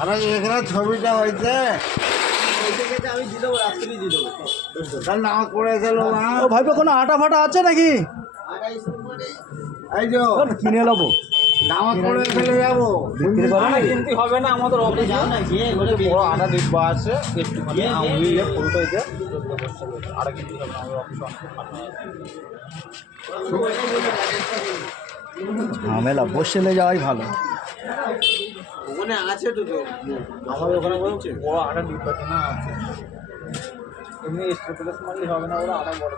আরে এখানে ছবিটা হয়েছে নামাজ পড়ে গেল। ভাইপো কোনো আটা ফাটা আছে নাকি? এই যে কিনে নেবো, নামাজ পড়ে ফেলে যাবো। কিনতে হবে না আমাদের অফিসে বড় আটা ডিব্বা আছে, একটুখানি আমুলিয়ে ফুলটা দিয়ে আটা কিনতে হবে না আমাদের অফিসে। ঝামেলা বসে যাওয়াই ভালো। ওখানে আছে তো আমাদের ওখানে বড় আটা ডিব্বা কেনা আছে, এমনি স্টেপলেস মারলে হবে না, ওরা আটা বড়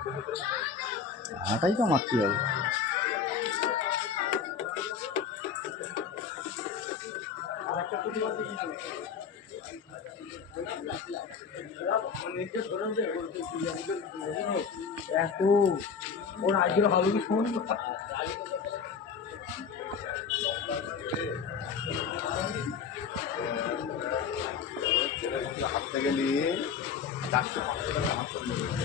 আটাই তো মারতে হবে। এত ওর আজকের হবে কি শুন হাঁটতে গেলি 400-500 টাকা আমার চলে যাবে।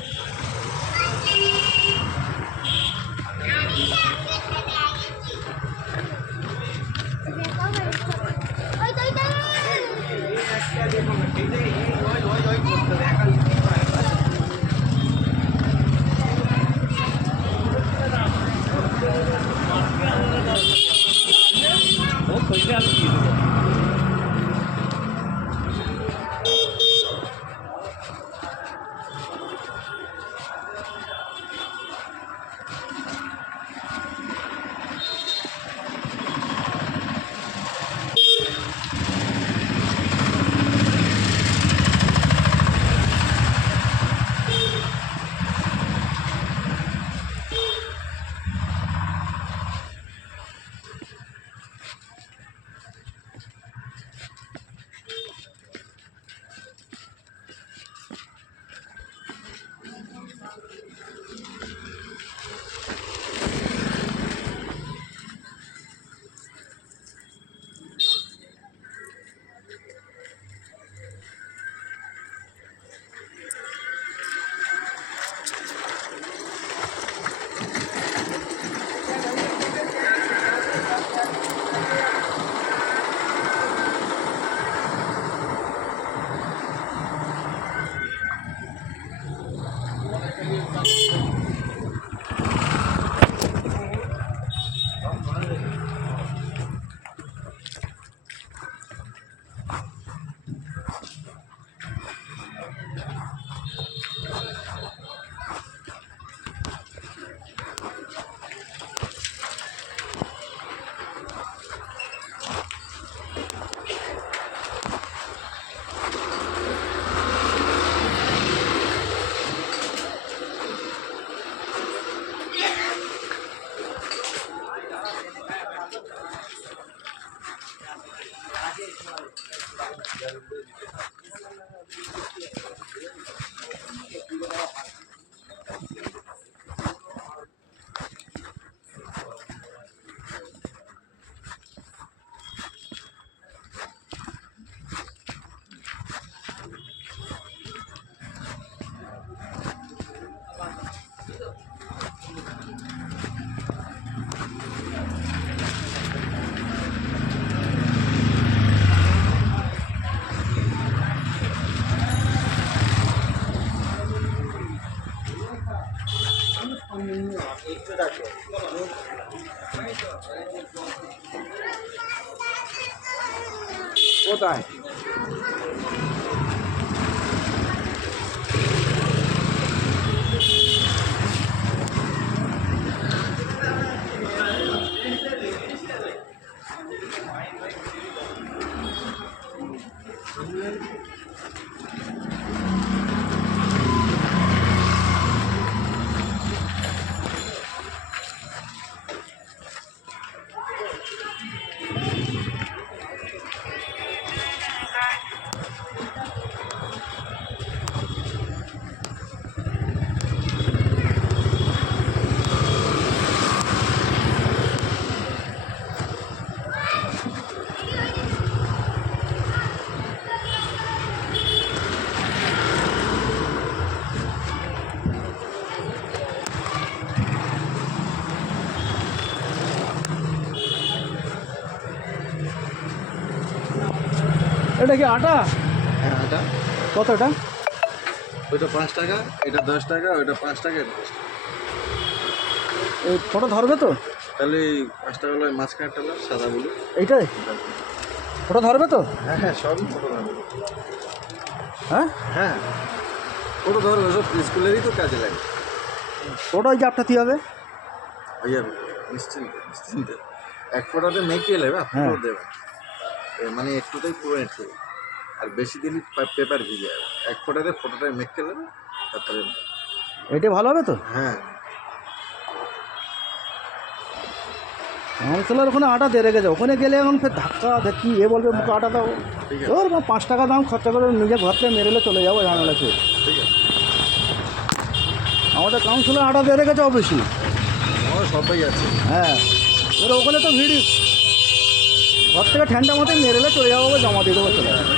কোথায়? এটা কি আটা? হ্যাঁ এটা কত এটা? ওইটা 5 টাকা, এটা 10 টাকা, ওইটা 5 টাকা, এটা 10 টাকা। এই ফটো ধরবে তো? তাহলে 5 টাকা হলো মাঝখানেরটা হলো সাদাগুলো। এইটাই ফটো ধরবে তো? হ্যাঁ হ্যাঁ, সবই ফটো ধরবে। হ্যাঁ হ্যাঁ, ফটো ধরবে, সব স্কুলেরই তো কাজে লাগে। ফটো ওই জাপটা দিয়ে হবে। হয়ে যাবে, নিশ্চিন্তে নিশ্চিন্তে। এক ফোটাতে মেকিয়ে নেবে, হ্যাঁ। ফটো দেবে। মানে একটুতেই পুরো একটু, আর বেশি দিনই পেপার ভিজে যাবে। এক ফোটাতে ফটোটা মেখে নেবে, তারপরে এটাই ভালো হবে তো? হ্যাঁ। আমার ছেলের ওখানে আটা দিয়ে রেখেছে, ওখানে গেলে এখন ফের ধাক্কা দেখি এ বলবে মুখে আটা দাও। ঠিক আছে, ওর 5 টাকা দাম খরচা করে নিজে ঘরতে মেরেলে চলে যাবো ঝামেলা ছিল। ঠিক আছে। আমাদের কাউন্সিলর আটা দিয়ে রেখেছে অবশ্যই। আমার সবাই আছে। হ্যাঁ, এবার ওখানে তো ভিড়, ঘর থেকে ঠান্ডা মতো মেরেলে চলে যাবো, জমা দিয়ে দেবো, চলে যাবো।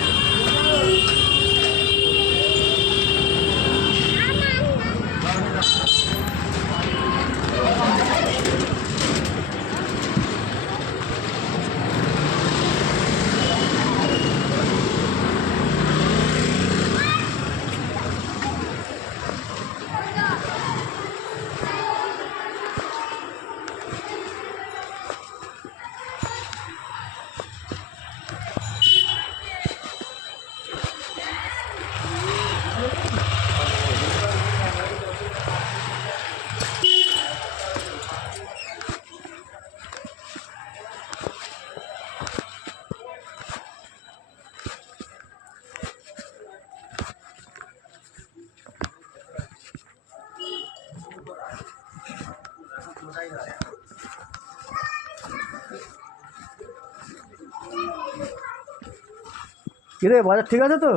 কিরে বাজার ঠিক আছে তো?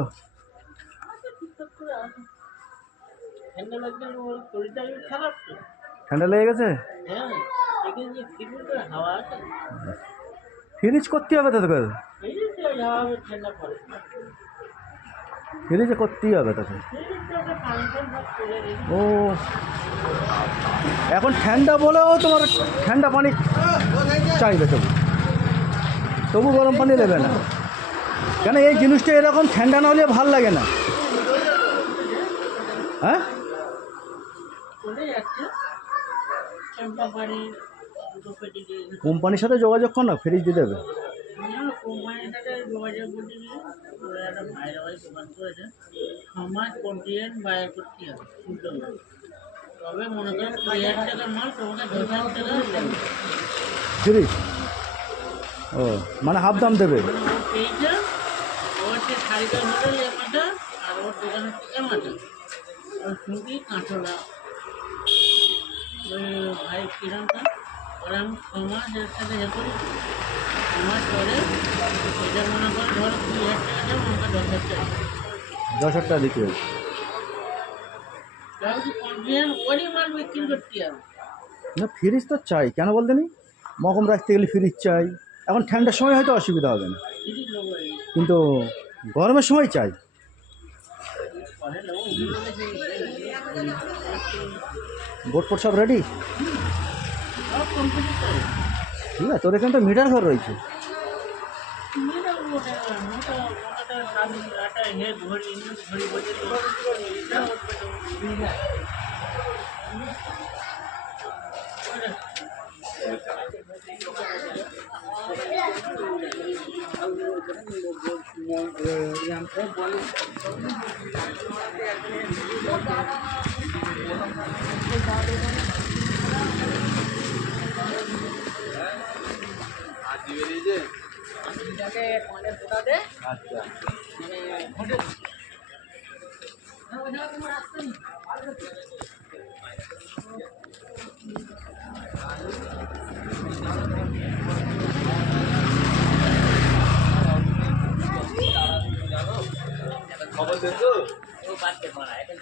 ঠান্ডা লেগে গেছে? ফ্রিজ করতে হবে তো তোকে, ফ্রিজে করতেই হবে তোকে। ও এখন ঠান্ডা বলেও তোমার ঠান্ডা পানি চাইবে, তবু গরম পানি নেবে না কেন? এই জিনিসটা এরকম ঠান্ডা না হলে ভাল লাগে না। হ্যাঁ, কোম্পানির সাথে যোগাযোগ কর না, ফ্রিজ দিয়ে দেবে। ফ্রিজ ও মানে হাফ দাম দেবে। ভাই কিরণটা ওরা আমি 6 মাস এর সাথে এ করি, 6 মাস পরে এটা মনে করে ধর 2,000 টাকা দেবো, আমাকে 10,000 টাকা 10,000 টাকা দিতে হবে। কমপ্লেন ওরই মাল বিক্রি করতে হবে না, ফ্রিজ তো চাই, কেন বলতে নি মকম রাখতে গেলে ফ্রিজ চাই। এখন ঠান্ডার সময় হয়তো অসুবিধা হবে না, ফ্রিজ নেবো, কিন্তু গরমের সময় চাই। পরে নেবো। বোর্ড ফোর্ড সব রেডি? সব কমপ্লিট করে ঠিক আছে, তোর এখানে তো মিটার ঘর রয়েছে। মেয়েরা মোটা মোটা মোটাটা সামনে আটা হে ঘড়ি ঘড়ি বসে আচ্ছা, খবর দেন তো। বাড়তে পারা এখন